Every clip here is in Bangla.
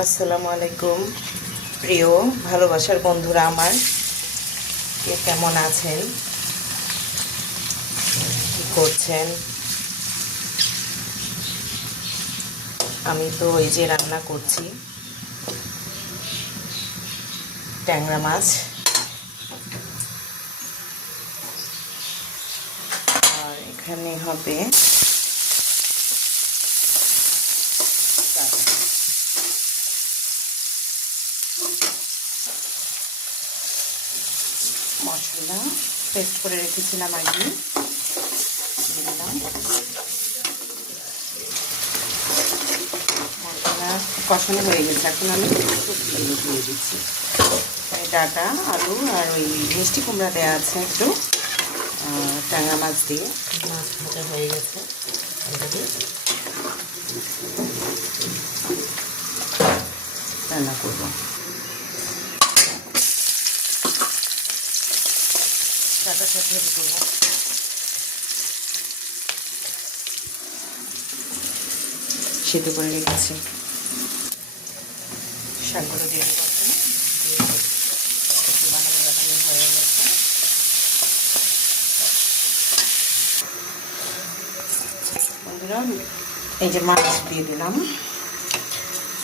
আসসালামু আলাইকুম প্রিয় ভালোবাসার বন্ধুরা আমার, কে কেমন আছেন, কি করছেন? আমি তো এই যে রান্না করছি ট্যাংরা মাছ, আর এখানে হবে মশলা পেস্ট করে রেখেছিলাম আগে, দিয়ে দিলাম। মশলা কষানো হয়ে গেছে, এখন আমি সবজিগুলো দিয়ে দিচ্ছি। ডাটা, আলু আর ওই মিষ্টি কুমড়া দেওয়া আছে একটু, ট্যাংরা মাছ দিয়ে। মাছ ভাজা হয়ে গেছে রান্না করবো। ডাটা সাথে করবো, সিদ্ধ করে রেখেছি। শাকগুলো দিয়ে দেবো, একটু বানানো বানানো হয়ে গেছে। বন্ধুরা, এই যে মাছ দিয়ে দিলাম,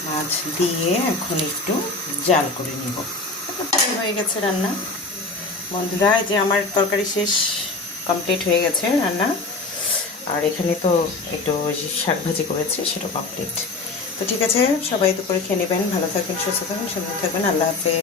মাছ দিয়ে এখন একটু জাল করে নিব। হয়ে গেছে রান্না। বন্ধুরা, এই যে আমার তরকারি শেষ, কমপ্লিট হয়ে গেছে রান্না। আর এখানে তো একটু শাক ভাজি করেছি, সেটা কমপ্লিট। তো ঠিক আছে, সবাই তো করে খেয়ে নেবেন। ভালো থাকবেন, সুস্থ থাকবেন, সুন্দর থাকবেন। আল্লাহ হাফেজ।